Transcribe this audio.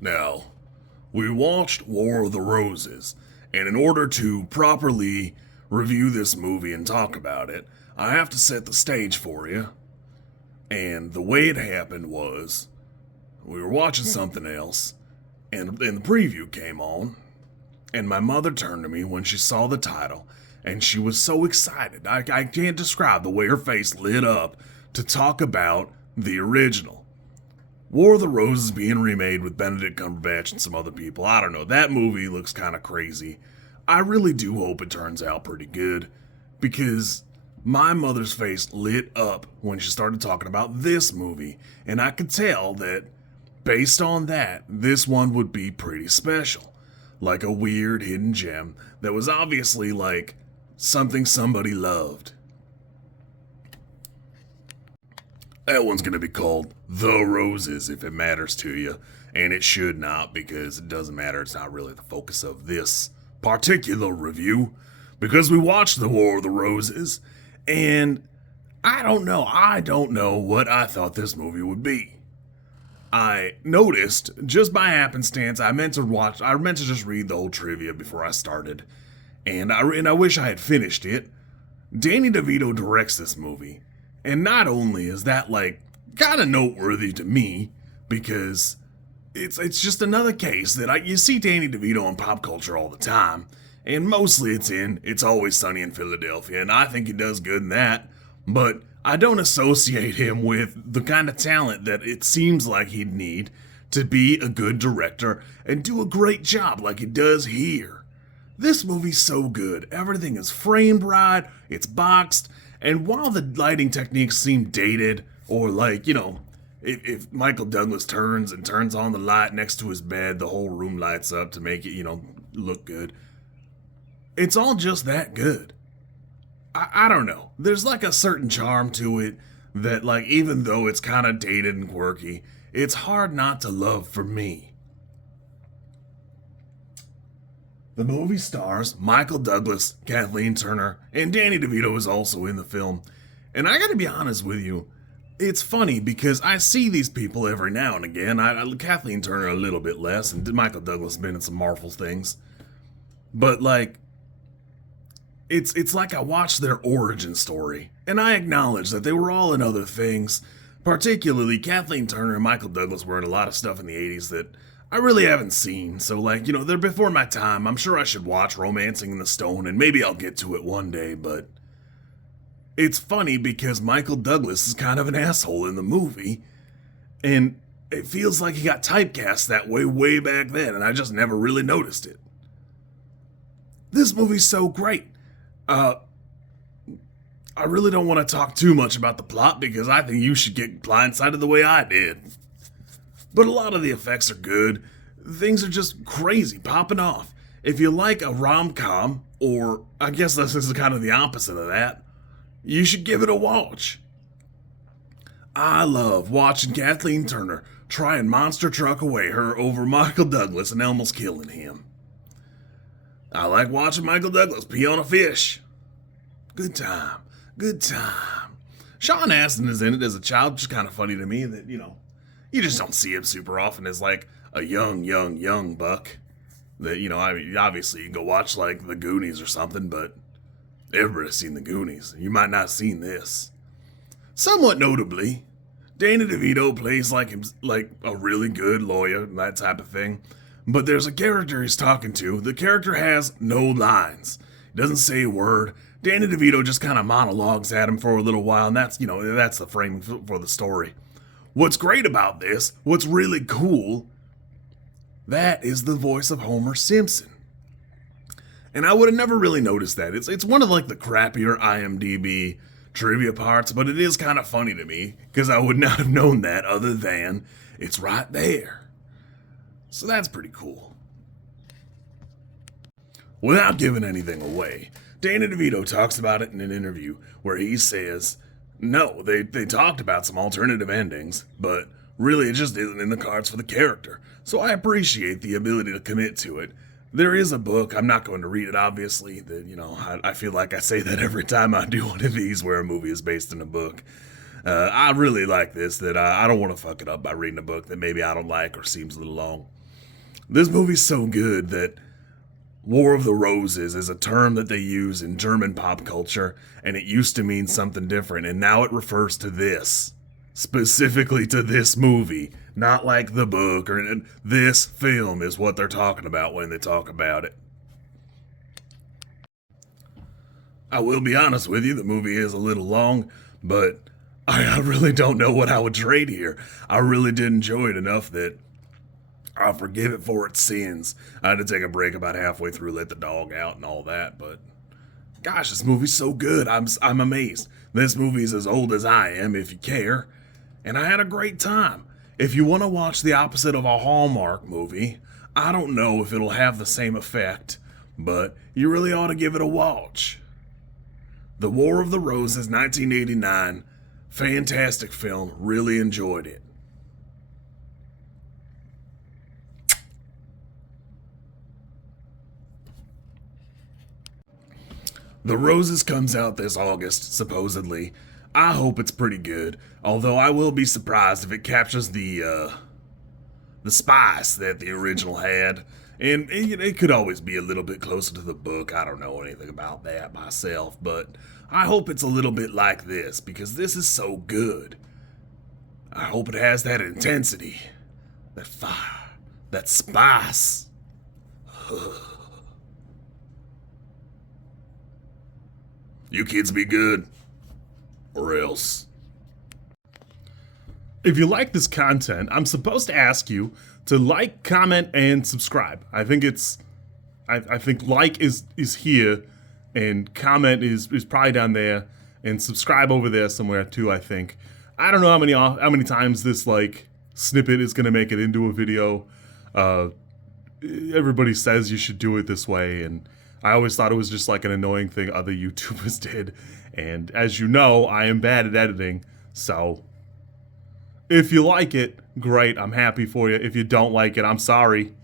Now, we watched War of the Roses, and in order to properly review this movie and talk about it, I have to set the stage for you. And the way it happened was we were watching something else, and the preview came on, and my mother turned to me when she saw the title, and she was so excited. I can't describe the way her face lit up to talk about the original. War of the Roses being remade with Benedict Cumberbatch and some other people. I don't know. That movie looks kind of crazy. I really do hope it turns out pretty good, because my mother's face lit up when she started talking about this movie, and I could tell that based on that, this one would be pretty special. Like a weird hidden gem that was obviously like something somebody loved. That one's gonna be called The Roses if it matters to you, and it should not because it doesn't matter. It's not really the focus of this particular review, because we watched The War of the Roses, and I don't know what I thought this movie would be. I noticed, just by happenstance, I meant to just read the whole trivia before I started, and I wish I had finished it. Danny DeVito directs this movie, and not only is that, like, kind of noteworthy to me, because it's just another case that you see Danny DeVito in pop culture all the time, and mostly It's Always Sunny in Philadelphia, and I think he does good in that, but I don't associate him with the kind of talent that it seems like he'd need to be a good director and do a great job like he does here. This movie's so good. Everything is framed right, it's boxed, and while the lighting techniques seem dated, or like, if Michael Douglas turns on the light next to his bed, the whole room lights up to make it, look good. It's all just that good. I don't know. There's like a certain charm to it that, like, even though it's kind of dated and quirky, it's hard not to love for me. The movie stars Michael Douglas, Kathleen Turner, and Danny DeVito is also in the film. And I gotta be honest with you, it's funny because I see these people every now and again. Kathleen Turner a little bit less, and Michael Douglas been in some Marvel things. But, like, It's like I watched their origin story, and I acknowledge that they were all in other things. Particularly, Kathleen Turner and Michael Douglas were in a lot of stuff in the 80s that I really haven't seen, so, like, they're before my time. I'm sure I should watch Romancing in the Stone, and maybe I'll get to it one day, but it's funny because Michael Douglas is kind of an asshole in the movie, and it feels like he got typecast that way back then, and I just never really noticed it. This movie's so great. I really don't want to talk too much about the plot because I think you should get blindsided the way I did. But a lot of the effects are good. Things are just crazy, popping off. If you like a rom-com, or I guess this is kind of the opposite of that, you should give it a watch. I love watching Kathleen Turner try and monster truck away her over Michael Douglas and almost killing him. I like watching Michael Douglas pee on a fish. Good time. Sean Astin is in it as a child, which is kind of funny to me that, you just don't see him super often as like a young buck. That, obviously you can go watch like The Goonies or something, but everybody's seen The Goonies. You might not have seen this. Somewhat notably, Danny DeVito plays like a really good lawyer, that type of thing. But there's a character he's talking to. The character has no lines. He doesn't say a word. Danny DeVito just kind of monologues at him for a little while, and that's the framing for the story. What's great about this, what's really cool, that is the voice of Homer Simpson. And I would have never really noticed that. It's one of like the crappier IMDb trivia parts, but it is kind of funny to me, because I would not have known that other than it's right there. So that's pretty cool. Without giving anything away, Danny DeVito talks about it in an interview where he says, no, they talked about some alternative endings, but really it just isn't in the cards for the character. So I appreciate the ability to commit to it. There is a book, I'm not going to read it obviously, that, I feel like I say that every time I do one of these where a movie is based in a book. I really like this, that I don't want to fuck it up by reading a book that maybe I don't like or seems a little long. This movie's so good that War of the Roses is a term that they use in German pop culture, and it used to mean something different, and now it refers to this. Specifically to this movie. Not like the book, or this film is what they're talking about when they talk about it. I will be honest with you, the movie is a little long, but I really don't know what I would trade here. I really did enjoy it enough that I'll forgive it for its sins. I had to take a break about halfway through, let the dog out and all that, but gosh, this movie's so good. I'm amazed. This movie's as old as I am, if you care, and I had a great time. If you want to watch the opposite of a Hallmark movie, I don't know if it'll have the same effect, but you really ought to give it a watch. The War of the Roses, 1989. Fantastic film. Really enjoyed it. The Roses comes out this August, supposedly. I hope it's pretty good, although I will be surprised if it captures the spice that the original had. And it could always be a little bit closer to the book. I don't know anything about that myself, but I hope it's a little bit like this, because this is so good. I hope it has that intensity, that fire, that spice. You kids be good, or else. If you like this content, I'm supposed to ask you to like, comment, and subscribe. I think like is here, and comment is probably down there, and subscribe over there somewhere too. I think. I don't know how many times this like snippet is gonna make it into a video. Everybody says you should do it this way, and I always thought it was just like an annoying thing other YouTubers did. And as you know, I am bad at editing, so if you like it, great, I'm happy for you. If you don't like it, I'm sorry.